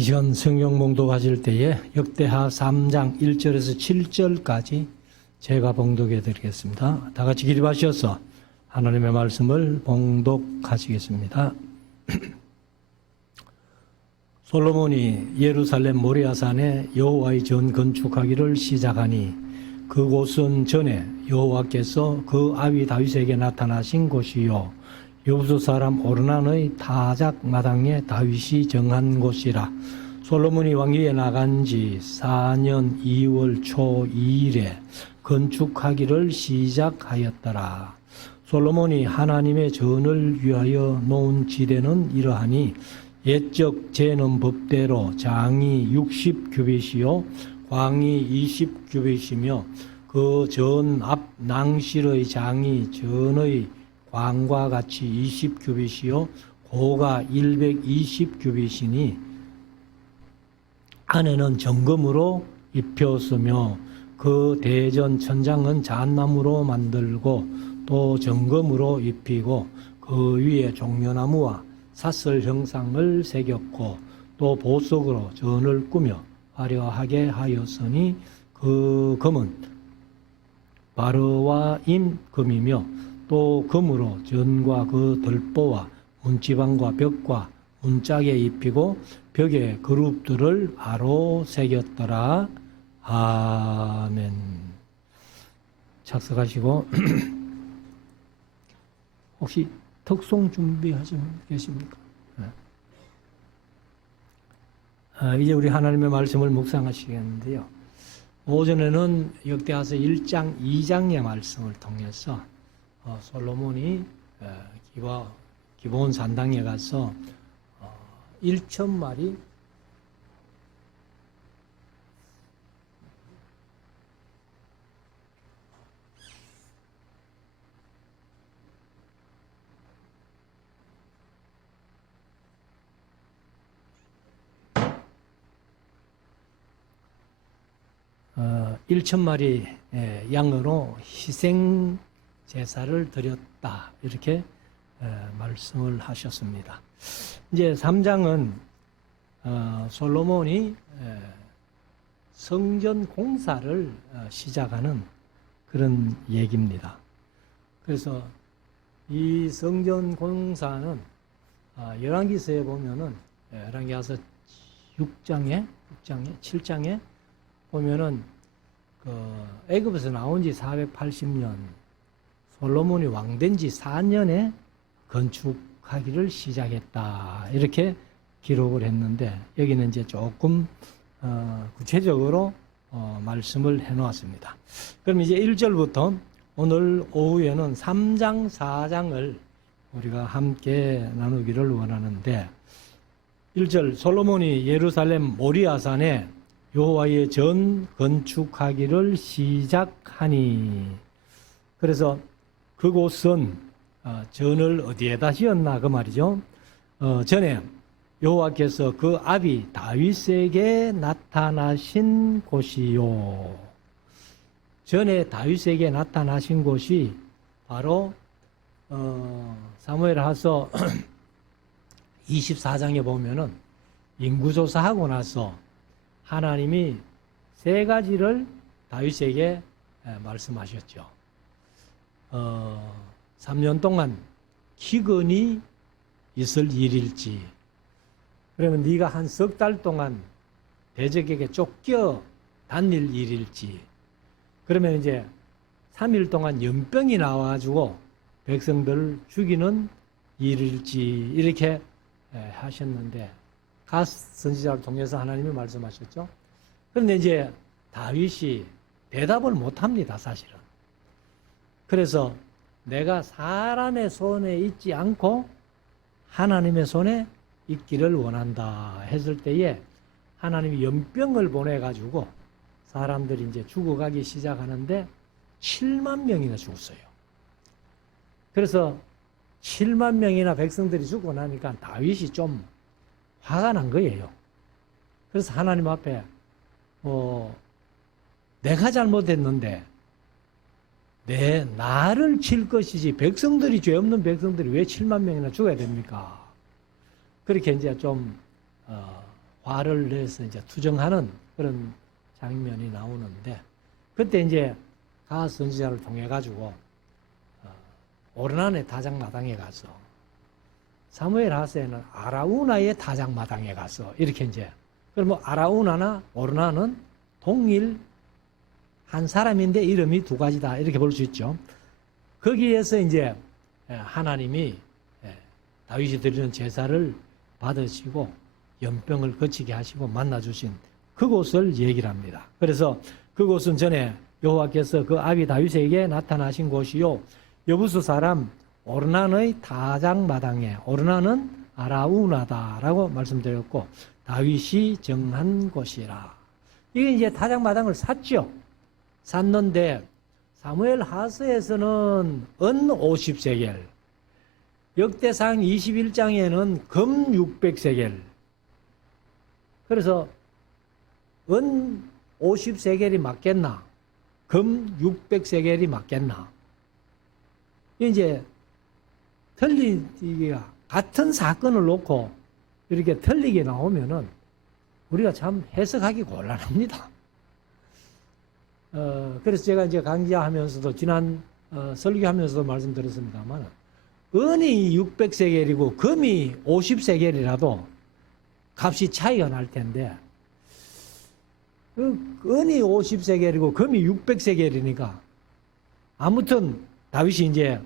이 시간 성경 봉독하실 때에 역대하 3장 1절에서 7절까지 제가 봉독해 드리겠습니다. 다 같이 기립하셔서 하나님의 말씀을 봉독하시겠습니다. 솔로몬이 예루살렘 모리아산에 여호와의 전 건축하기를 시작하니 그곳은 전에 여호와께서 그 아비 다윗에게 나타나신 곳이요 여부수 사람 오르난의 타작 마당에 다윗이 정한 곳이라. 솔로몬이 왕위에 나간 지 4년 2월 초 2일에 건축하기를 시작하였더라. 솔로몬이 하나님의 전을 위하여 놓은 지대는 이러하니 옛적 재는 법대로 장이 60규빗이요 광이 20규빗이며 그 전 앞 낭실의 장이 전의 광과 같이 20규빗이요 고가 120규빗이니 안에는 정금으로 입혔으며 그 대전 천장은 잣나무로 만들고 또 정금으로 입히고 그 위에 종려나무와 사슬 형상을 새겼고 또 보석으로 전을 꾸며 화려하게 하였으니 그 금은 바르와임 금이며 또 금으로 전과 그 들보와 문지방과 벽과 문짝에 입히고 벽에 그룹들을 바로 새겼더라. 아멘. 착석하시고 혹시 특송 준비하신 분 계십니까? 이제 우리 하나님의 말씀을 묵상하시겠는데요. 오전에는 역대하서 1장, 2장의 말씀을 통해서 솔로몬이 기브온 산당에 가서 1,000마리 양으로 희생 제사를 드렸다. 이렇게 말씀을 하셨습니다. 이제 3장은 솔로몬이 성전 공사를 시작하는 그런 얘기입니다. 그래서 이 성전 공사는 열왕기서에 보면은 열왕기서 7장에 보면은 애굽에서 나온 지 480년, 솔로몬이 왕된 지 4년에 건축하기를 시작했다. 이렇게 기록을 했는데 여기는 이제 조금 구체적으로 말씀을 해 놓았습니다. 그럼 이제 1절부터 오늘 오후에는 3장, 4장을 우리가 함께 나누기를 원하는데 1절 솔로몬이 예루살렘 모리아산에 여호와의 전 건축하기를 시작하니. 그래서 그곳은 전을 어디에다 지었나 그 말이죠. 전에 여호와께서 그 아비 다윗에게 나타나신 곳이요. 전에 다윗에게 나타나신 곳이 바로 사무엘하서 24장에 보면은 인구조사하고 나서 하나님이 3가지를 다윗에게 말씀하셨죠. 3년 동안 기근이 있을 일일지, 그러면 네가 한 석 달 동안 대적에게 쫓겨 다닐 일일지, 그러면 이제 3일 동안 연병이 나와가지고 백성들을 죽이는 일일지 이렇게 하셨는데 갓 선지자를 통해서 하나님이 말씀하셨죠. 그런데 이제 다윗이 대답을 못합니다, 사실은. 그래서 내가 사람의 손에 있지 않고 하나님의 손에 있기를 원한다 했을 때에 하나님이 연병을 보내가지고 사람들이 이제 죽어가기 시작하는데 7만 명이나 죽었어요. 그래서 7만 명이나 백성들이 죽고 나니까 다윗이 좀 화가 난 거예요. 그래서 하나님 앞에 내가 잘못했는데 나를 칠 것이지 백성들이 죄 없는 백성들이 왜 7만 명이나 죽어야 됩니까? 그렇게 이제 좀 화를 내서 이제 투정하는 그런 장면이 나오는데, 그때 이제 가 선지자를 통해 가지고 오르난의 다장마당에 가서, 사무엘 하세는 아라우나의 다장마당에 가서 이렇게 이제, 그럼 뭐 아라우나나 오르나는 동일 한 사람인데 이름이 두 가지다 이렇게 볼 수 있죠. 거기에서 이제 하나님이 다윗이 드리는 제사를 받으시고 연병을 거치게 하시고 만나주신 그곳을 얘기를 합니다. 그래서 그곳은 전에 여호와께서 그 아비 다윗에게 나타나신 곳이요, 여부수 사람 오르난의 다장마당에, 오르난은 아라우나다라고 말씀드렸고 다윗이 정한 곳이라. 이게 이제 다장마당을 샀죠. 샀는데 사무엘 하서에서는 은 50세겔, 역대상 21장에는 금 600세겔. 그래서 은 50세겔이 맞겠나? 금 600세겔이 맞겠나? 이제 틀리기가, 같은 사건을 놓고 이렇게 틀리게 나오면은 우리가 참 해석하기 곤란합니다. 그래서 제가 이제 강좌하면서도 지난 설교하면서도 말씀드렸습니다만, 은이 600세겔이고 금이 50세겔이라도 값이 차이가 날 텐데, 은이 50세겔이고 금이 600세겔이니까 아무튼 다윗이 이제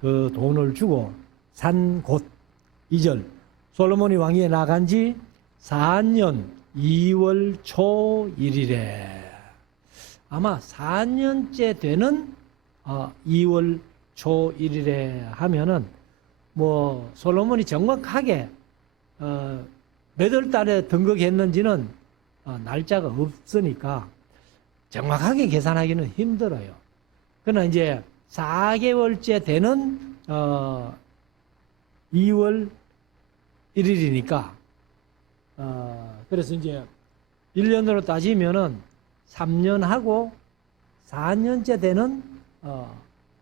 그 돈을 주고 산 곳, 2절, 솔로몬이 왕위에 나간 지 4년 2월 초 1일에, 아마 4년째 되는 2월 초 1일에 하면은 뭐 솔로몬이 정확하게 몇 월 달에 등극했는지는 날짜가 없으니까 정확하게 계산하기는 힘들어요. 그러나 이제 4개월째 되는 2월 1일이니까 그래서 이제 1년으로 따지면은 3년하고 4년째 되는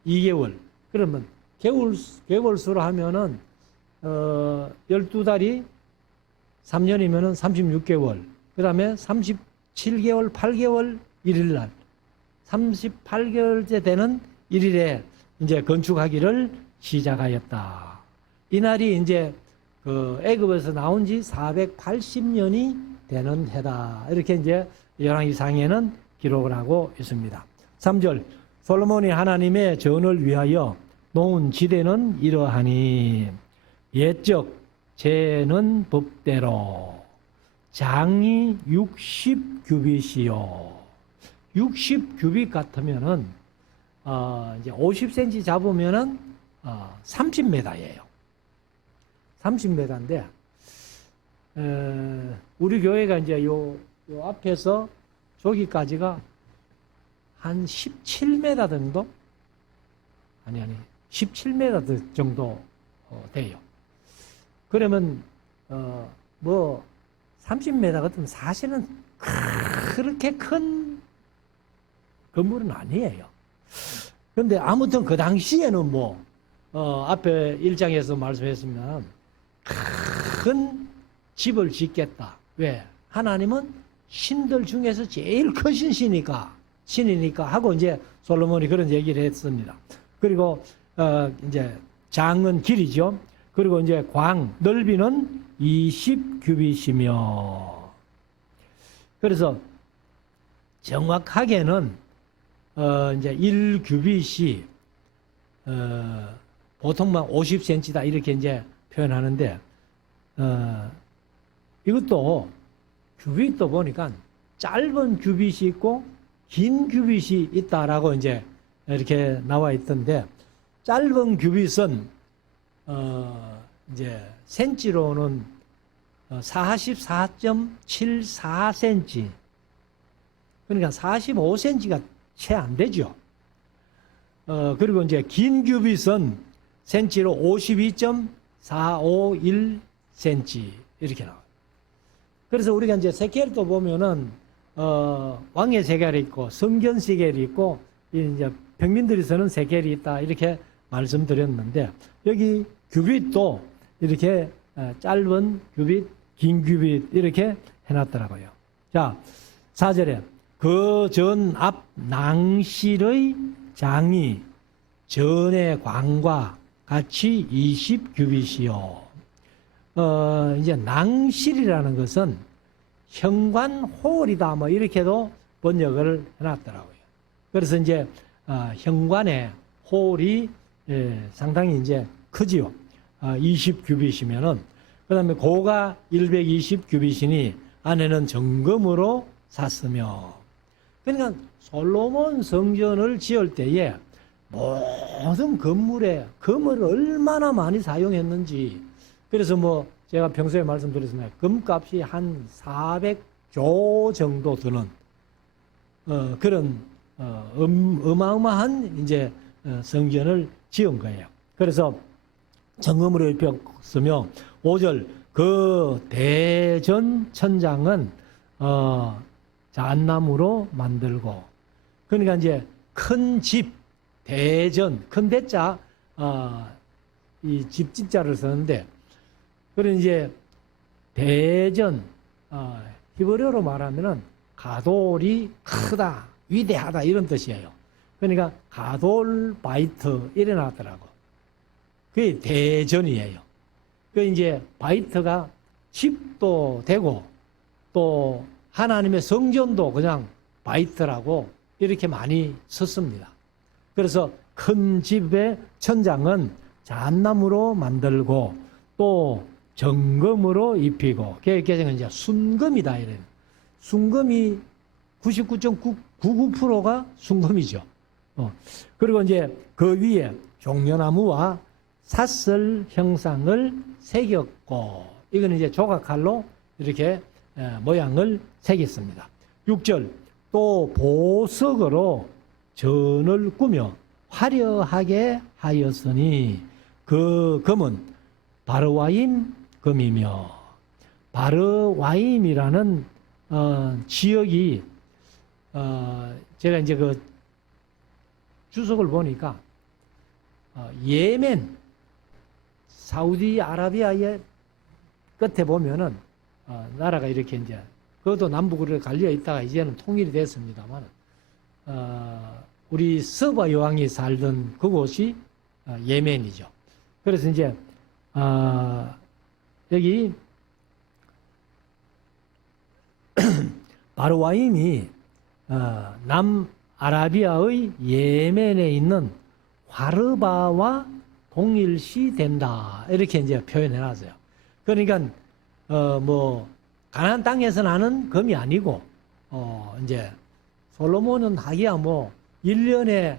2개월. 그러면 개월수로 하면은 12달이 3년이면은 36개월. 그다음에 37개월, 8개월 1일 날, 38개월째 되는 1일에 이제 건축하기를 시작하였다. 이 날이 이제 그 애굽에서 나온 지 480년이 되는 해다. 이렇게 이제 열왕기상에는 기록을 하고 있습니다. 3절, 솔로몬이 하나님의 전을 위하여 놓은 지대는 이러하니, 옛적 재는 법대로 장이 60규빗이요. 60규빗 같으면은 이제 50cm 잡으면은 30m예요. 30m인데 우리 교회가 이제 요 앞에서 저기까지가 한 17m 정도? 아니 17m 정도 돼요. 그러면 뭐 30m 같으면 사실은 그렇게 큰 건물은 아니에요. 그런데 아무튼 그 당시에는 뭐 앞에 1장에서 말씀했으면 큰 집을 짓겠다. 왜? 하나님은 신들 중에서 제일 크신 신이니까 하고 이제 솔로몬이 그런 얘기를 했습니다. 그리고 이제 장은 길이죠. 그리고 이제 광 넓이는 20규빗이며, 그래서 정확하게는 이제 1규빗이 보통만 50cm다 이렇게 이제 표현하는데, 이것도 규빗도 보니까 짧은 규빗이 있고 긴 규빗이 있다라고 이제 이렇게 나와 있던데, 짧은 규빗은 이제 센치로는 44.74cm, 그러니까 45cm가 채 안 되죠. 그리고 이제 긴 규빗은 센치로 52.451cm 이렇게 나와요. 그래서 우리가 이제 세겔도 보면은 왕의 세겔이 있고 성견 세겔이 있고 이제 평민들이 쓰는 세겔이 있다 이렇게 말씀드렸는데, 여기 규빗도 이렇게 짧은 규빗, 긴 규빗 이렇게 해놨더라고요. 자, 4절에 그 전 앞 낭실의 장이 전의 광과 같이 20규빗이요. 이제 낭실이라는 것은 현관홀이다 뭐 이렇게도 번역을 해놨더라고요. 그래서 이제 현관의 홀이 상당히 이제 크지요. 20규빗이면은 그다음에 고가 120규빗이니 안에는 정금으로 샀으며. 그러니까 솔로몬 성전을 지을 때에 모든 건물에 금을 얼마나 많이 사용했는지. 그래서 뭐 제가 평소에 말씀드렸습니다. 금값이 한 400조 정도 드는 그런 어마어마한 이제 성전을 지은 거예요. 그래서 정금으로 입혔으며 5절 그 대전 천장은 잣나무로 만들고. 그러니까 이제 큰 집 대전 큰 대자 이 집진자를 쓰는데 그런 이제 대전 히브리어로 말하면은 가돌이 크다 위대하다 이런 뜻이에요. 그러니까 가돌 바이트 이래 나왔더라고. 그게 대전이에요. 그 이제 바이트가 집도 되고 또 하나님의 성전도 그냥 바이트라고 이렇게 많이 썼습니다. 그래서 큰 집의 천장은 잣나무로 만들고 또 정금으로 입히고. 개정은 이제 순금이다 이래요. 순금이 99.99%가 순금이죠. 그리고 이제 그 위에 종려나무와 삿슬 형상을 새겼고. 이거는 이제 조각칼로 이렇게 모양을 새겼습니다. 6절 또 보석으로 전을 꾸며 화려하게 하였으니 그 금은 바르와임 금이며. 바르와임이라는 지역이 제가 이제 그 주석을 보니까 예멘 사우디아라비아의 끝에 보면은 나라가 이렇게 이제 그것도 남북으로 갈려 있다가 이제는 통일이 됐습니다만 우리 서바 여왕이 살던 그곳이 예멘이죠. 그래서 이제 여기 바르와임이 남아라비아의 예멘에 있는 화르바와 동일시 된다 이렇게 이제 표현해 놨어요. 그러니까 뭐 가나안 땅에서 나는 금이 아니고 이제 솔로몬은 하기야 뭐 1년에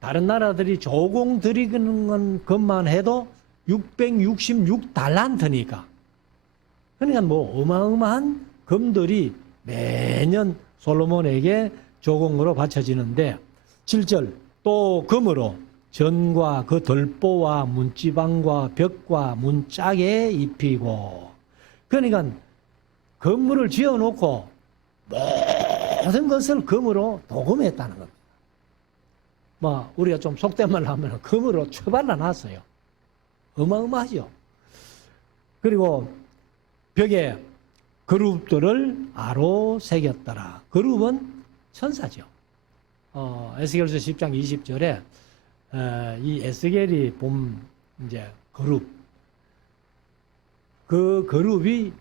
다른 나라들이 조공 들이는 것만 해도 666달란트니까. 그러니까 뭐 어마어마한 금들이 매년 솔로몬에게 조공으로 바쳐지는데 7절 또 금으로 전과 그 덜보와 문지방과 벽과 문짝에 입히고. 그러니까 건물을 지어놓고 모든 것을 금으로 도금했다는 겁니다. 뭐 우리가 좀 속된 말로 하면 금으로 처발라 놨어요. 어마어마하죠. 그리고 벽에 그룹들을 아로 새겼더라. 그룹은 천사죠. 에스겔서 10장 20절에 이 에스겔이 본 이제 그룹, 그 그룹이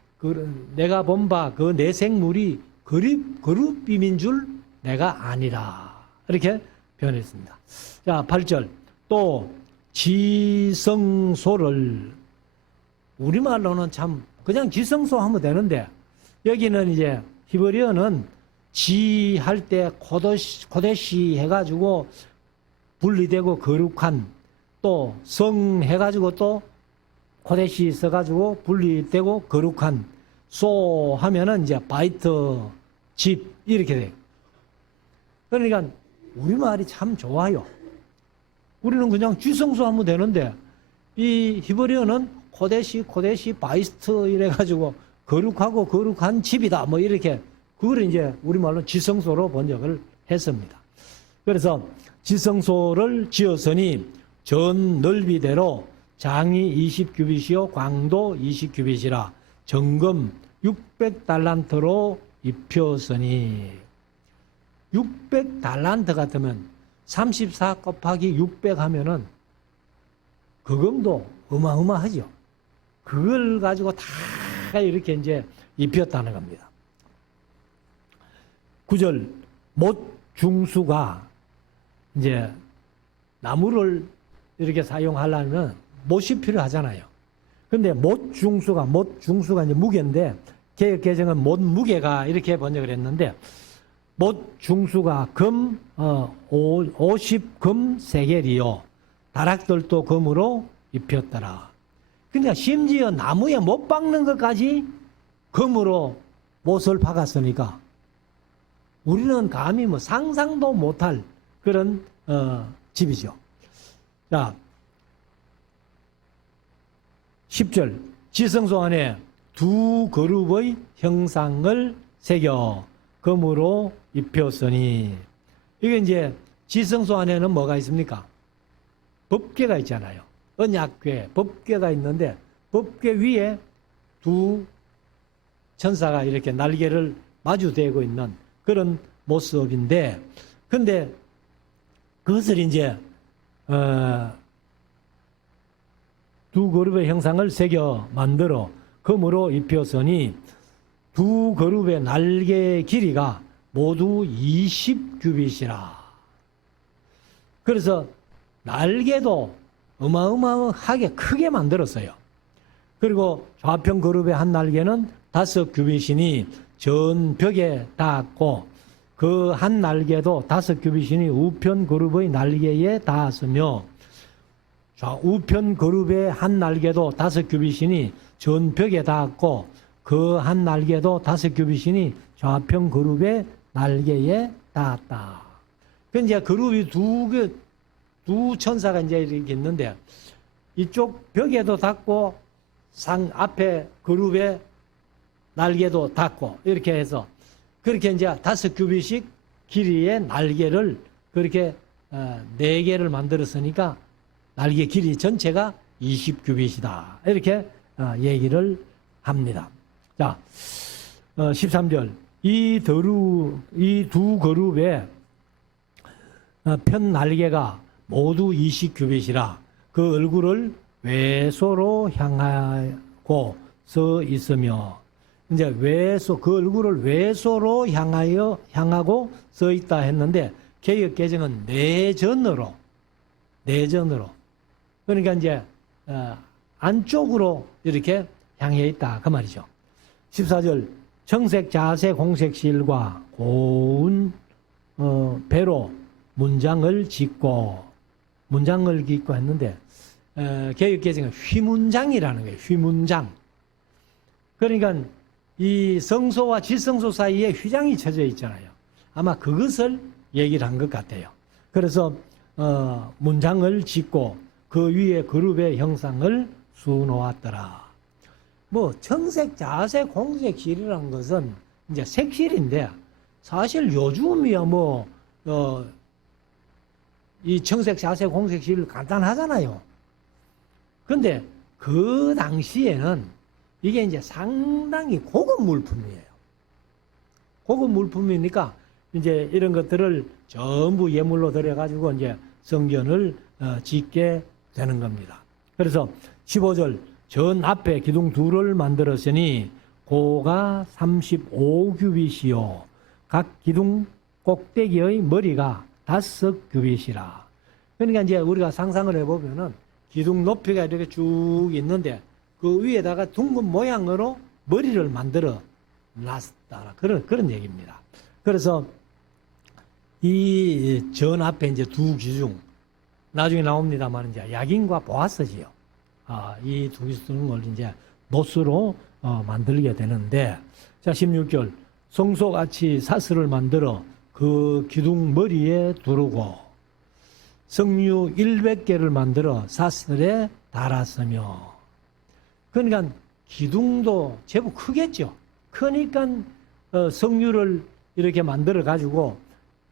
내가 본 바 그 내 생물이 그룹임인 줄 내가 아니라 이렇게 표현했습니다. 자, 8절 또 지성소를 우리말로는 참 그냥 지성소 하면 되는데 여기는 이제 히브리어는 지할 때 코데시 해가지고 분리되고 거룩한, 또 성 해가지고 또 코데시 써가지고 분리되고 거룩한, 소 하면은 이제 바이트 집 이렇게 돼요. 그러니까 우리말이 참 좋아요. 우리는 그냥 지성소 하면 되는데 이 히브리어는 코데시 바이스트 이래가지고 거룩하고 거룩한 집이다 뭐 이렇게 그걸 이제 우리말로 지성소로 번역을 했습니다. 그래서 지성소를 지었으니 전 넓이대로 장이 20규빗이요 광도 20규빗이라 정금 600달란트로 입혔으니 600달란트 같으면 34 곱하기 600 하면은 그금도 어마어마하죠. 그걸 가지고 다 이렇게 이제 입혔다는 겁니다. 9절, 못 중수가 이제 나무를 이렇게 사용하려면 못이 필요하잖아요. 근데 못 중수가 이제 무게인데, 개역 개정은 못 무게가 이렇게 번역을 했는데, 못 중수가 금 50금 세겔이요. 다락들도 금으로 입혔더라. 그러니까 심지어 나무에 못 박는 것까지 금으로 못을 박았으니까 우리는 감히 뭐 상상도 못할 그런 집이죠. 자, 10절, 지성소 안에 두 그룹의 형상을 새겨 금으로 입혔으니, 이게 이제 지성소 안에는 뭐가 있습니까? 법궤가 있잖아요. 언약궤, 법궤가 있는데 법궤 위에 두 천사가 이렇게 날개를 마주대고 있는 그런 모습인데, 근데 그것을 이제 두 그룹의 형상을 새겨 만들어 금으로 입혔으니 두 그룹의 날개 길이가 모두 20규빗이라. 그래서 날개도 어마어마하게 크게 만들었어요. 그리고 좌편 그룹의 한 날개는 5규빗이니 전 벽에 닿았고, 그 한 날개도 5규빗이니 우편 그룹의 날개에 닿았으며, 우편 그룹의 한 날개도 5규빗이니 전 벽에 닿았고, 그 한 날개도 5규빗이니 좌편 그룹의 날개에 닿았다. 그 이제 그룹이 두 천사가 이제 이렇게 있는데, 이쪽 벽에도 닿고 앞에 그룹의 날개도 닿고 이렇게 해서 그렇게 이제 5규빗씩 길이의 날개를 그렇게 4개를 만들었으니까 날개 길이 전체가 20규빗이다. 이렇게 얘기를 합니다. 자, 13절. 이 두 그룹의 편 날개가 모두 20규빗이라 그 얼굴을 외소로 향하고 서 있으며, 이제 그 얼굴을 외소로 향하고 서 있다 했는데, 개역 개정은 내전으로. 그러니까 이제 안쪽으로 이렇게 향해 있다 그 말이죠. 14절, 청색 자색 홍색 실과 고운 배로 문장을 짓고 했는데, 개역 개정은 휘문장이라는 거예요. 휘문장. 그러니까 이 성소와 지성소 사이에 휘장이 쳐져 있잖아요. 아마 그것을 얘기를 한 것 같아요. 그래서 문장을 짓고 그 위에 그룹의 형상을 수놓았더라. 뭐 청색, 자색, 홍색 실이라는 것은 이제 색실인데, 사실 요즘이야 이 청색, 자색, 홍색 실 간단하잖아요. 근데 그 당시에는 이게 이제 상당히 고급 물품이에요. 고급 물품이니까 이제 이런 것들을 전부 예물로 들여가지고 이제 성전을 짓게 되는 겁니다. 그래서 15절, 전 앞에 기둥 둘을 만들었으니 고가 35규빗이요 각 기둥 꼭대기의 머리가 5규빗이라. 그러니까 이제 우리가 상상을 해보면은 기둥 높이가 이렇게 쭉 있는데 그 위에다가 둥근 모양으로 머리를 만들어 놨다. 그런 얘기입니다. 그래서 이 전 앞에 이제 두 기둥, 나중에 나옵니다만 이제 야긴과 보아스지요. 이 두 기둥을 이제 노스로 만들게 되는데, 자, 16절, 성소같이 사슬을 만들어 그 기둥 머리에 두르고 성류 100개를 만들어 사슬에 달았으며. 그러니까 기둥도 제법 크겠죠. 크니까 성류를 이렇게 만들어 가지고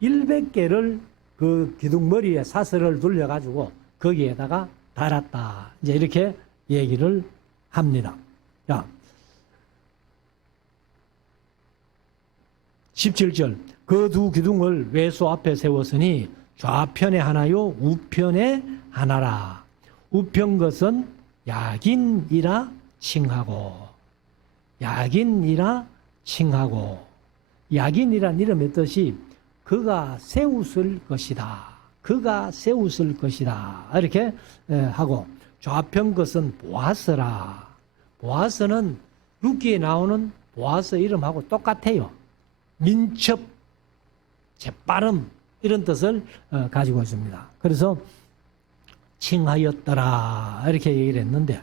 100개를 그 기둥 머리에 사슬을 돌려 가지고 거기에다가 달았다. 이제 이렇게 얘기를 합니다. 자, 17절 그 두 기둥을 외소 앞에 세웠으니 좌편에 하나요 우편에 하나라. 우편 것은 약인이라 칭하고 약인이라 칭하고 약인이란 이름의 뜻이 그가 세웠을 것이다. 그가 세웠을 것이다. 이렇게 하고 좌편 것은 보아스라. 보아스는 룻기에 나오는 보아스 이름하고 똑같아요. 민첩, 재빠름 이런 뜻을 가지고 있습니다. 그래서 칭하였더라 이렇게 얘기를 했는데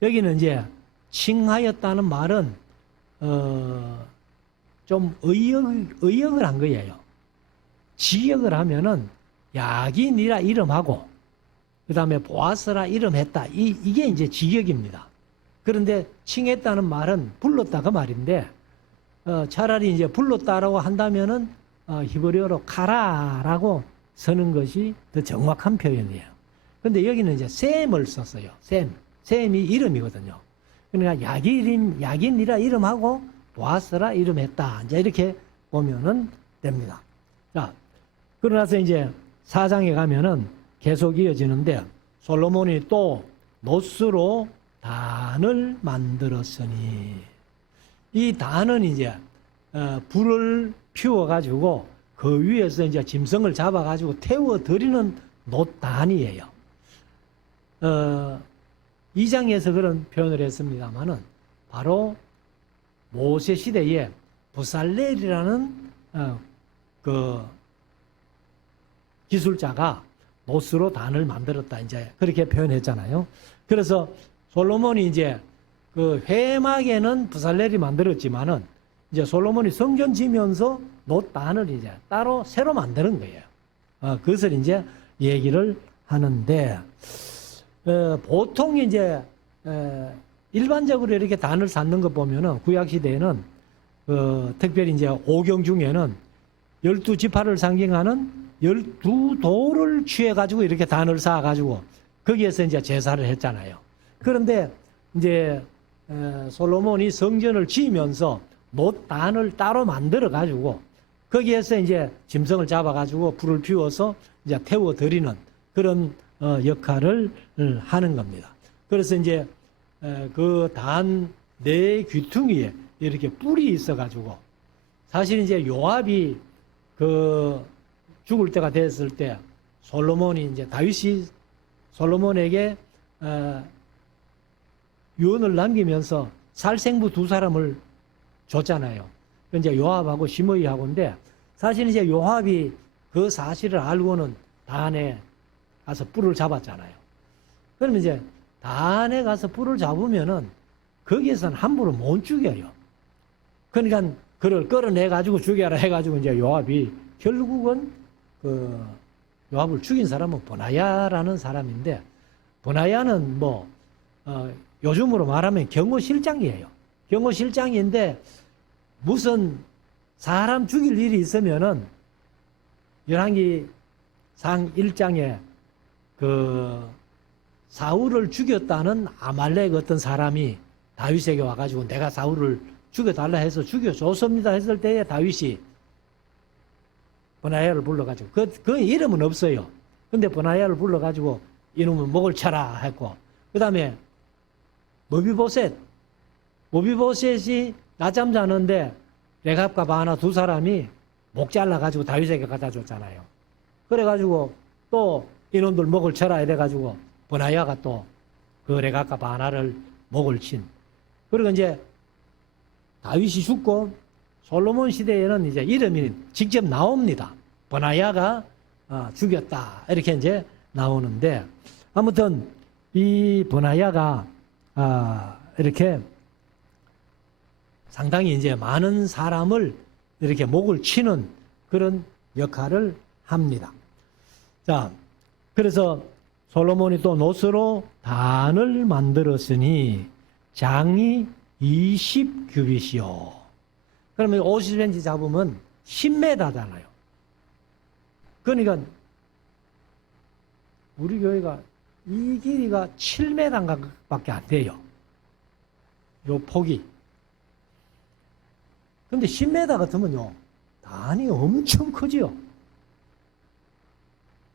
여기는 이제 칭하였다는 말은 좀 의역을 한 거예요. 지역을 하면은 약인이라 이름하고 그 다음에 보아스라 이름했다. 이게 이제 지역입니다. 그런데 칭했다는 말은 불렀다 그 말인데 차라리 이제 불렀다라고 한다면은 히브리어로 카라라고 쓰는 것이 더 정확한 표현이에요. 근데 여기는 이제 셈을 썼어요. 셈이 이름이거든요. 그러니까 약인이라 이름하고 보아스라 이름했다. 이제 이렇게 보면은 됩니다. 자, 그러나서 이제 4장에 가면은 계속 이어지는데 솔로몬이 또 노스로 단을 만들었으니 이 단은 이제 불을 피워가지고 그 위에서 이제 짐승을 잡아가지고 태워드리는 놋단이에요. 2장에서 그런 표현을 했습니다만은 바로 모세 시대에 부살렐이라는 그 기술자가 노스로 단을 만들었다 이제 그렇게 표현했잖아요. 그래서 솔로몬이 이제 그 회막에는 부살렐이 만들었지만은 이제 솔로몬이 성전 지면서 놋단을 이제 따로 새로 만드는 거예요. 그것을 이제 얘기를 하는데 보통 이제 일반적으로 이렇게 단을 쌓는 거 보면은 구약 시대에는 특별히 이제 오경 중에는 12지파를 상징하는 12돌을 취해 가지고 이렇게 단을 쌓아 가지고 거기에서 이제 제사를 했잖아요. 그런데 이제 솔로몬이 성전을 지으면서 놋단을 따로 만들어 가지고 거기에서 이제 짐승을 잡아 가지고 불을 피워서 이제 태워 드리는 그런 역할을 하는 겁니다. 그래서 이제 그 단 네 귀퉁이에 이렇게 뿔이 있어 가지고 사실 이제 요압이 그 죽을 때가 됐을 때 솔로몬이 이제 다윗이 솔로몬에게 유언을 남기면서 살생부 두 사람을 줬잖아요. 이제 요압하고 시므이하고인데 사실 이제 요압이 그 사실을 알고는 단에 가서 뿔을 잡았잖아요. 그러면 이제 단에 가서 뿔을 잡으면은 거기에서는 함부로 못 죽여요. 그러니까 그를 끌어내 가지고 죽여라 해가지고 이제 요압이 결국은 그 요압을 죽인 사람은 보나야라는 사람인데 보나야는 뭐 요즘으로 말하면 경호실장이에요. 경호실장인데 무슨 사람 죽일 일이 있으면은 열왕기상 1장에 그 사울을 죽였다는 아말렉 어떤 사람이 다윗에게 와가지고 내가 사울을 죽여달라 해서 죽여줬습니다 했을 때에 다윗이 보나야를 불러가지고 그 이름은 없어요. 근데 보나야를 불러가지고 이놈은 목을 쳐라 했고 그 다음에 모비보셋이 낮잠 자는데 레갑과 바나 두 사람이 목 잘라가지고 다윗에게 갖다 줬잖아요. 그래가지고 또 이놈들 목을 쳐라 이래가지고 보나야가 또 그 레갑과 바나를 목을 친. 그리고 이제 다윗이 죽고 솔로몬 시대에는 이제 이름이 직접 나옵니다. 보나야가 죽였다 이렇게 이제 나오는데 아무튼 이 보나야가 이렇게 상당히 이제 많은 사람을 이렇게 목을 치는 그런 역할을 합니다. 자, 그래서 솔로몬이 또 놋으로 단을 만들었으니 장이 20규빗이요. 그러면 50cm 잡으면 10m잖아요. 그러니까 우리 교회가 이 길이가 7m밖에 안 돼요. 요 폭이. 근데 10m 같으면요, 단이 엄청 크지요.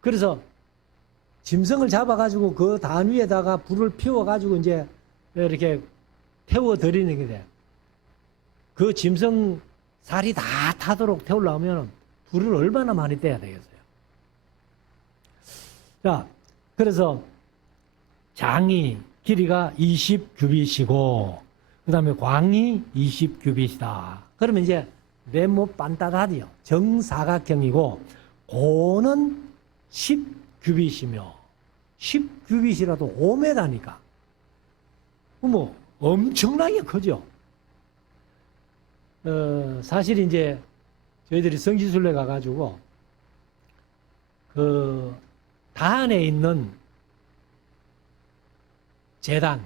그래서 짐승을 잡아가지고 그 단 위에다가 불을 피워가지고 이제 이렇게 태워드리는 게 돼. 그 짐승 살이 다 타도록 태우려면 불을 얼마나 많이 떼야 되겠어요. 자, 그래서 장이 길이가 20규빗이고, 그 다음에 광이 20규빗이다. 그러면 이제 네모 반따다리요. 정사각형이고, 고는 10규빗이며, 10규빗이라도 5m니까. 뭐, 엄청나게 크죠. 사실 이제 저희들이 성지순례 가가지고, 단에 있는 제단,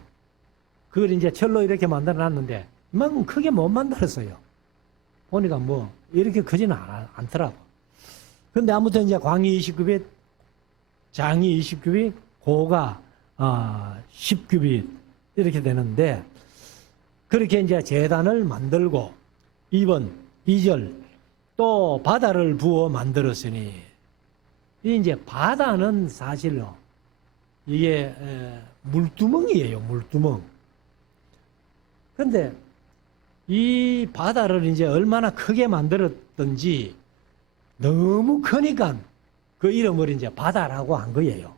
그걸 이제 철로 이렇게 만들어 놨는데, 이만큼 크게 못 만들었어요. 보니까 뭐, 이렇게 크지는 않더라고. 근데 아무튼 이제 광이 20규빗, 장이 20규빗, 고가 10규빗, 이렇게 되는데, 그렇게 이제 제단을 만들고, 2절, 또 바다를 부어 만들었으니, 이제 바다는 사실요, 이게 물두멍이에요, 물두멍. 근데 이 바다를 이제 얼마나 크게 만들었던지 너무 크니까 그 이름을 이제 바다라고 한 거예요.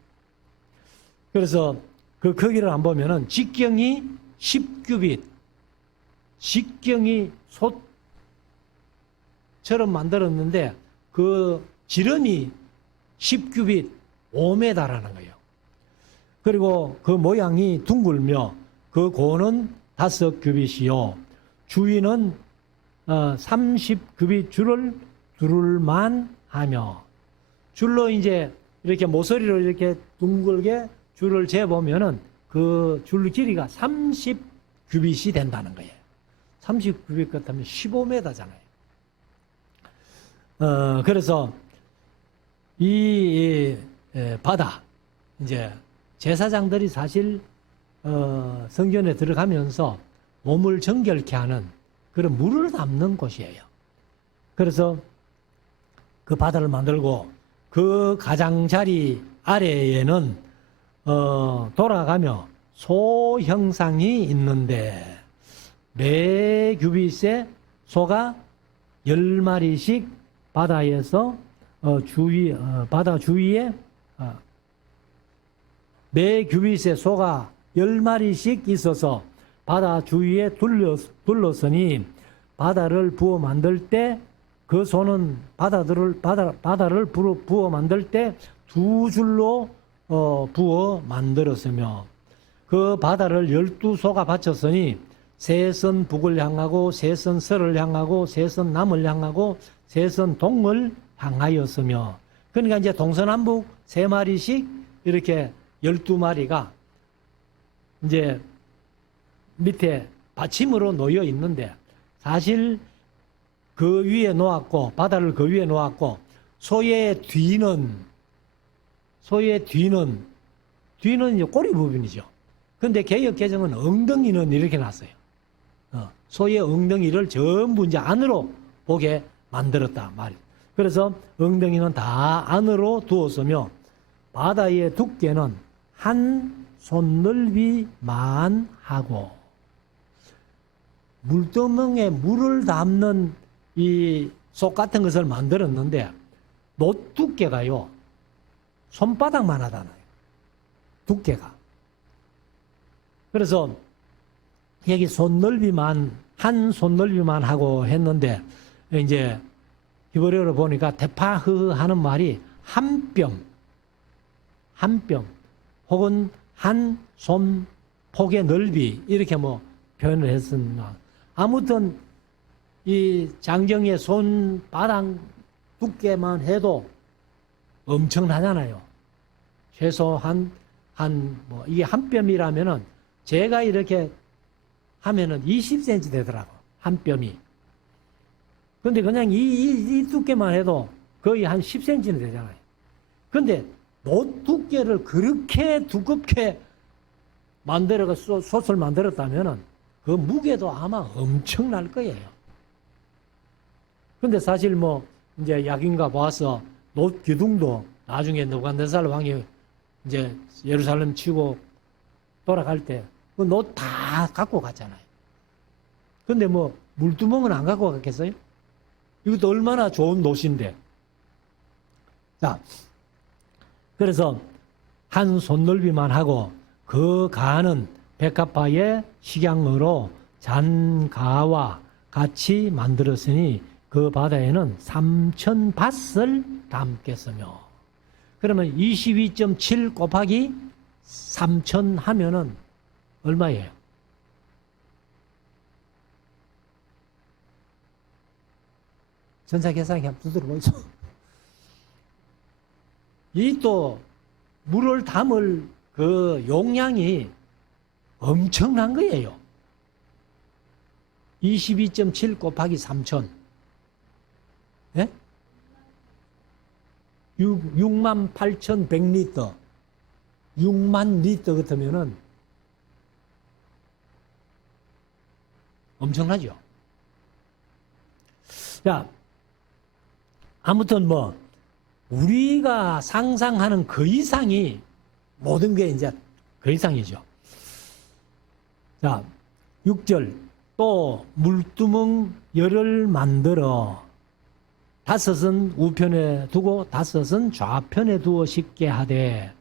그래서 그 크기를 안 보면은 직경이 10규빗, 직경이 솥처럼 만들었는데 그 지름이 10규빗 5m라는 거예요. 그리고 그 모양이 둥글며 그 고는 5규빗이요. 주위는 30규빗 줄을 두를만 하며, 줄로 이제 이렇게 모서리로 이렇게 둥글게 줄을 재보면은 그 줄 길이가 30규빗이 된다는 거예요. 30규빗 같으면 15m잖아요. 그래서 이 바다, 이제 제사장들이 사실 성전에 들어가면서 몸을 정결케 하는 그런 물을 담는 곳이에요. 그래서 그 바다를 만들고 그 가장자리 아래에는 돌아가며 소 형상이 있는데 매 규빗에 소가 10마리씩 바다에서 바다 주위에 매 규빗에 소가 10마리씩 있어서 바다 주위에 둘러서니 바다를 부어 만들 때 그 소는 바다를 부어 만들 때 2줄로 부어 만들었으며 그 바다를 12소가 바쳤으니 세선 북을 향하고 세선 서를 향하고 세선 남을 향하고 세선 동을 향하였으며, 그러니까 이제 동서남북 3마리씩 이렇게 12마리가 이제 밑에 받침으로 놓여 있는데, 사실 그 위에 놓았고 바다를 그 위에 놓았고 소의 뒤는 이제 꼬리 부분이죠. 근데 개역 개정은 엉덩이는 이렇게 놨어요. 소의 엉덩이를 전부 이제 안으로 보게 만들었다 말이에요. 그래서 엉덩이는 다 안으로 두었으며 바다의 두께는 한 손넓이만 하고, 물두멍에 물을 담는 이 속 같은 것을 만들었는데 놋 두께가요 손바닥만 하잖아요, 두께가. 그래서 여기 한 손넓이만 하고 했는데, 이제 히브리어로 보니까 테파흐 하는 말이 한 뼘 혹은 한 손폭의 넓이, 이렇게 뭐 표현을 했습니다. 아무튼 이 장정의 손바닥 두께만 해도 엄청나잖아요. 최소한 뭐 이게 한 뼘이라면은 제가 이렇게 하면은 20cm 되더라고, 한 뼘이. 근데 그냥 이 두께만 해도 거의 한 10cm는 되잖아요. 근데 놋 두께를 그렇게 두껍게 만들어가 솥을 만들었다면은 그 무게도 아마 엄청날 거예요. 근데 사실 뭐 이제 야긴가 봐서 롯 기둥도 나중에 느부갓네살 왕이 이제 예루살렘 치고 돌아갈 때 그 롯 다 갖고 갔잖아요. 근데 뭐 물두멍은 안 갖고 갔겠어요? 이것도 얼마나 좋은 롯인데. 자, 그래서 한 손넓이만 하고 그 가는 백합화의 식양으로 잔가와 같이 만들었으니 그 바다에는 3천 밭을 담겠으며. 그러면 22.7 곱하기 3천 하면은 얼마예요? 전사 계산기 한번 두드려 보이소. 이 또 물을 담을 그 용량이 엄청난 거예요. 22.7 곱하기 3천. 예? 68,100리터. 6만 리터 같으면은 엄청나죠. 자, 아무튼 뭐 우리가 상상하는 그 이상이 모든 게 이제 그 이상이죠. 자, 6절. 또 물두멍 열을 만들어 5은 우편에 두고 5은 좌편에 두어 싣게 하되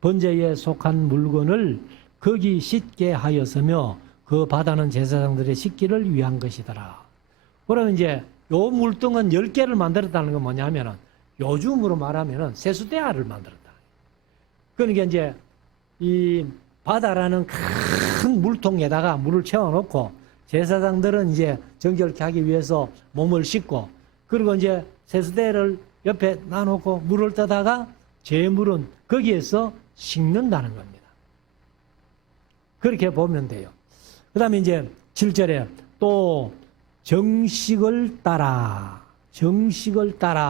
번제에 속한 물건을 거기 싣게 하였으며 그 바다는 제사장들의 싣기를 위한 것이더라. 그러면 이제 요 물등은 10개를 만들었다는 건 뭐냐면은 요즘으로 말하면은 세수대야를 만들었다. 그러니까 이제 이 바다라는 큰 물통에다가 물을 채워놓고 제사장들은 이제 정결케 하기 위해서 몸을 씻고 그리고 이제 세수대를 옆에 놔놓고 물을 떠다가 제물은 거기에서 씻는다는 겁니다. 그렇게 보면 돼요. 그 다음에 이제 7절에 또 정식을 따라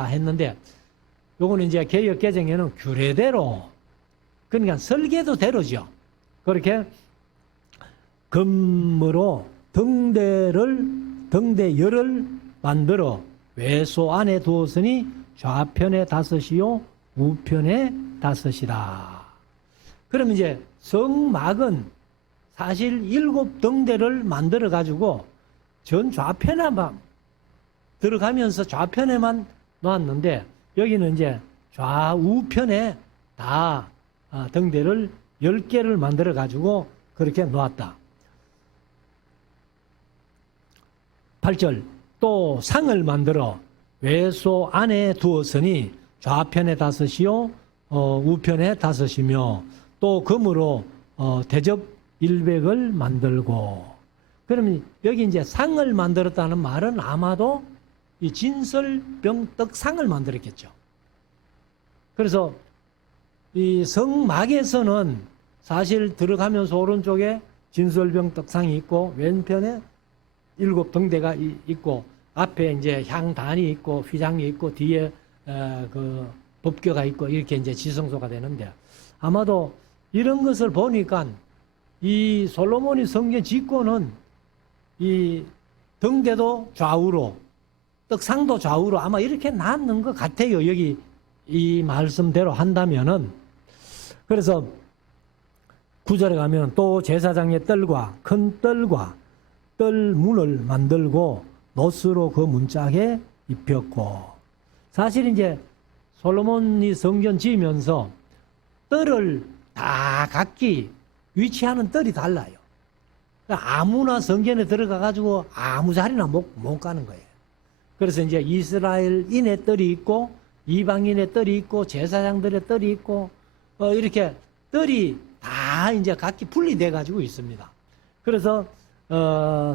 했는데 요거는 이제 개역 개정에는 규례대로 그러니까 설계도 대로죠. 그렇게 금으로 등대열을 만들어 외소 안에 두었으니 좌편에 5이요 우편에 5이라. 그러면 이제 성막은 사실 7등대를 만들어 가지고 전 좌편에만 들어가면서 좌편에만 놓았는데 여기는 이제 좌우편에 다 등대를 10개를 만들어 가지고 그렇게 놓았다. 8절 또 상을 만들어 외소 안에 두었으니 좌편에 5이요 우편에 5이며 또 금으로 대접 일백을 만들고. 그러면 여기 이제 상을 만들었다는 말은 아마도 이 진설병떡상을 만들었겠죠. 그래서 이 성막에서는 사실 들어가면서 오른쪽에 진설병떡상이 있고 왼편에 7등대가 있고 앞에 이제 향단이 있고 휘장이 있고 뒤에 그 법궤가 있고 이렇게 이제 지성소가 되는데 아마도 이런 것을 보니까 이 솔로몬이 성전 짓고는 이 등대도 좌우로 떡상도 좌우로 아마 이렇게 놨는 것 같아요. 여기 이 말씀대로 한다면은. 그래서 9절에 가면 또 제사장의 뜰과 큰 뜰과 뜰문을 만들고 놋으로 그 문짝에 입혔고. 사실 이제 솔로몬이 성전 지으면서 뜰을 다 각기 위치하는 뜰이 달라요. 그러니까 아무나 성전에 들어가 가지고 아무 자리나 못 가는 거예요. 그래서 이제 이스라엘인의 뜰이 있고 이방인의 뜰이 있고 제사장들의 뜰이 있고 이렇게 뜰이 다 이제 각기 분리돼 가지고 있습니다. 그래서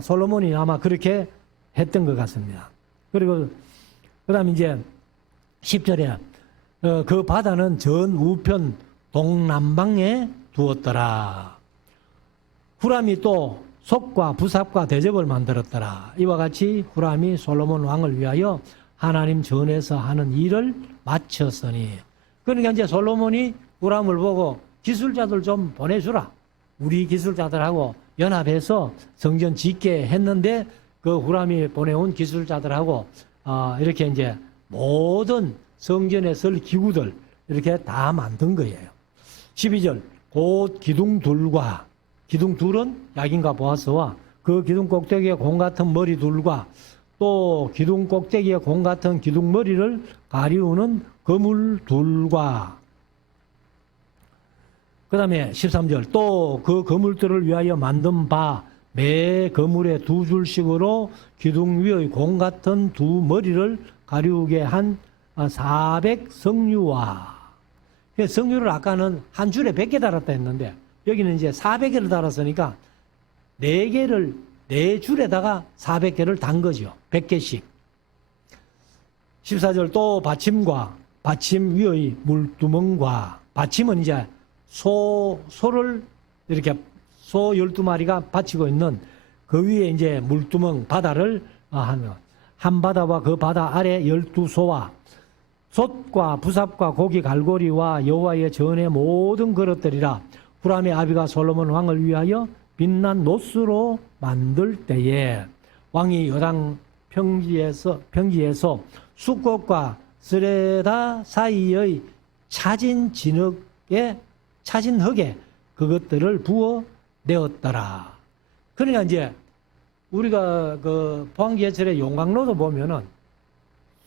솔로몬이 아마 그렇게 했던 것 같습니다. 그리고 그다음에 이제 10절에 그 바다는 전 우편 동남방에 두었더라. 후람이 또 속과 부삽과 대접을 만들었더라. 이와 같이 후람이 솔로몬 왕을 위하여 하나님 전에서 하는 일을 마쳤으니. 그러니까 이제 솔로몬이 후람을 보고 기술자들 좀 보내주라. 우리 기술자들하고 연합해서 성전 짓게 했는데 그 후람이 보내온 기술자들하고 이렇게 이제 모든 성전에 설 기구들 이렇게 다 만든 거예요. 12절 곧 기둥둘과 기둥둘은 야긴과 보아스와 그 기둥 꼭대기에 공 같은 머리둘과 또 기둥 꼭대기에 공 같은 기둥머리를 가리우는 그물둘과 그 다음에 13절 또 그 그물들을 위하여 만든 바 매 그물에 두 줄씩으로 기둥 위의 공 같은 두 머리를 가리우게 한 400성류와 성류를 아까는 한 줄에 100개 달았다 했는데 여기는 이제 400개를 달았으니까 4개를 4줄에다가 400개를 단 거죠. 100개씩. 14절 또 받침과 받침 위의 물두멍과 받침은 이제 소를 이렇게 소 12마리가 받치고 있는 그 위에 이제 물두멍 바다를 하며 한 바다와 그 바다 아래 12소와 솥과 부삽과 고기 갈고리와 여호와의 전의 모든 그릇들이라 후람의 아비가 솔로몬 왕을 위하여 빛난 노스로 만들 때에 왕이 요단 평지에서 숫꽃과 스레다 사이의 차진 흙에 그것들을 부어 내었더라. 그러니까 이제 우리가 그 포항제철의 용광로도 보면은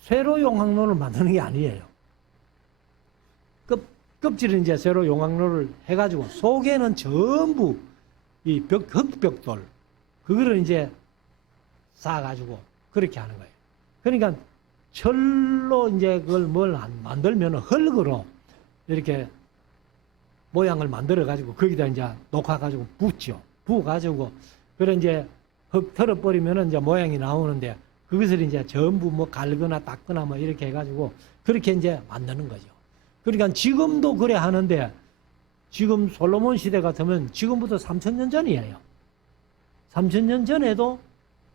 쇠로 용광로를 만드는 게 아니에요. 껍질은 이제 쇠로 용광로를 해가지고 속에는 전부 이 흙벽돌 그거를 이제 쌓아가지고 그렇게 하는 거예요. 그러니까 철로 이제 그걸 뭘 만들면 흙으로 이렇게 모양을 만들어가지고 거기다 이제 녹아가지고 붓죠. 부어가지고 그런 이제 흙 털어버리면 이제 모양이 나오는데 그것을 이제 전부 뭐 갈거나 닦거나 뭐 이렇게 해가지고 그렇게 이제 만드는 거죠. 그러니까 지금도 그래 하는데 지금 솔로몬 시대 같으면 지금부터 3000년 전이에요. 3000년 전에도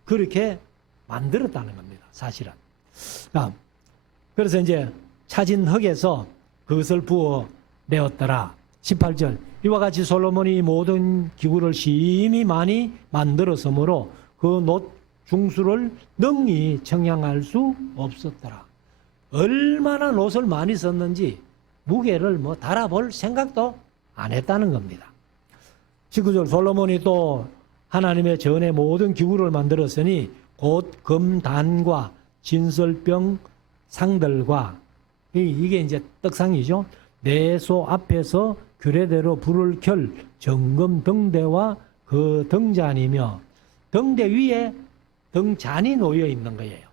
그렇게 만들었다는 겁니다. 사실은. 그래서 이제 차진 흙에서 그것을 부어 내었더라. 18절 이와 같이 솔로몬이 모든 기구를 심히 많이 만들었으므로 그 놋 중수를 능히 청량할 수 없었더라. 얼마나 놋을 많이 썼는지 무게를 뭐 달아볼 생각도 안 했다는 겁니다. 19절 솔로몬이 또 하나님의 전에 모든 기구를 만들었으니 곧 금단과 진설병 상들과 이게 이제 떡상이죠. 내소 앞에서 규례대로 불을 켤 정금 등대와 그 등잔이며 등대 위에 등잔이 놓여 있는 거예요.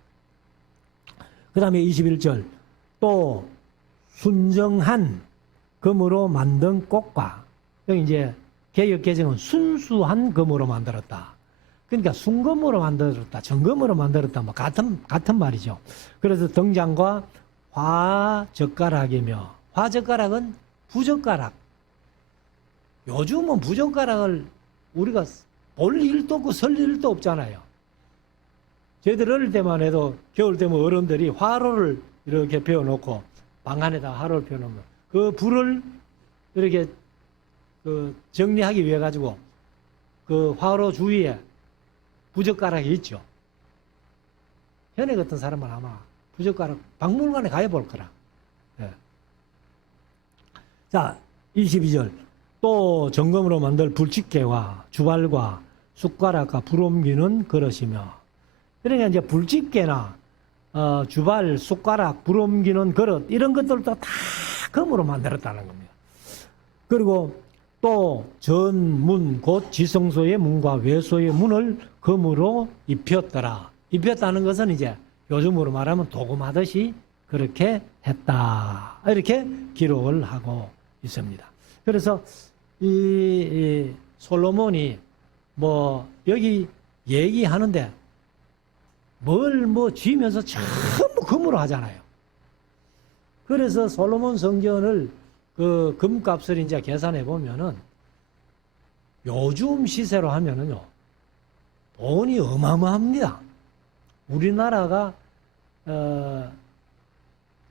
그 다음에 21절 또 순정한 금으로 만든 꽃과 여기 이제 개역 개정은 순수한 금으로 만들었다. 그러니까 순금으로 만들었다, 정금으로 만들었다, 뭐 같은 말이죠. 그래서 등잔과 화젓가락이며 화젓가락은 부젓가락. 요즘은 부젓가락을 우리가 볼 일도 없고 설 일도 없잖아요. 저희들 어릴 때만 해도 겨울 되면 어른들이 화로를 이렇게 배워놓고 방 안에다 화로를 배워놓으면 그 불을 이렇게 그 정리하기 위해 가지고 그 화로 주위에 부젓가락이 있죠. 현애 같은 사람은 아마 부젓가락 박물관에 가야 볼 거라. 네. 자, 22절 또 정금으로 만들 불집게와 주발과 숟가락과 불 옮기는 그릇이며 그러니까 이제 불집게나 주발, 숟가락, 불 옮기는 그릇 이런 것들도 다 금으로 만들었다는 겁니다. 그리고 또 전문 곧 지성소의 문과 외소의 문을 금으로 입혔더라. 입혔다는 것은 이제 요즘으로 말하면 도금하듯이 그렇게 했다. 이렇게 기록을 하고 있습니다. 그래서 이 솔로몬이 뭐 여기 얘기하는데 뭘 뭐 지으면서 전부 금으로 하잖아요. 그래서 솔로몬 성전을 그 금값을 이제 계산해 보면은 요즘 시세로 하면은요 돈이 어마어마합니다. 우리나라가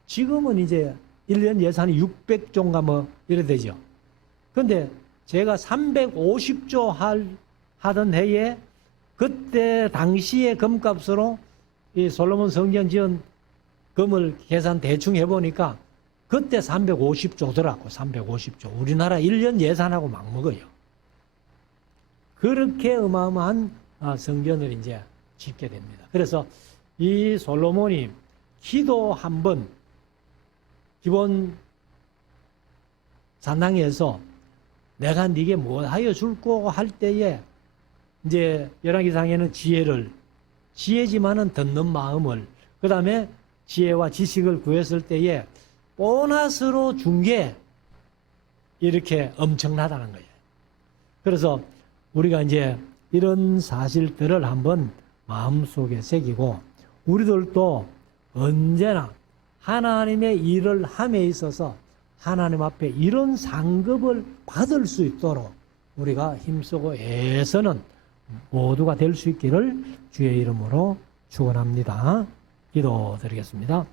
지금은 이제 1년 예산이 600조인가 뭐 이래 되죠. 근데 제가 350조 하던 해에 그때 당시의 금값으로 이 솔로몬 성전 지은 금을 계산 대충 해보니까 그때 350조더라고. 350조. 우리나라 1년 예산하고 막 먹어요. 그렇게 어마어마한 성전을 이제 짓게 됩니다. 그래서 이 솔로몬이 기도 한 번, 기본 산당에서 내가 네게 뭐 하여 줄 거고 할 때에 이제 열왕기상에는 지혜지만은 듣는 마음을, 그 다음에 지혜와 지식을 구했을 때에 보너스로 준 게 이렇게 엄청나다는 거예요. 그래서 우리가 이제 이런 사실들을 한번 마음속에 새기고 우리들도 언제나 하나님의 일을 함에 있어서 하나님 앞에 이런 상급을 받을 수 있도록 우리가 힘쓰고 애쓰는 모두가 될 수 있기를 주의 이름으로 축원합니다. 기도드리겠습니다.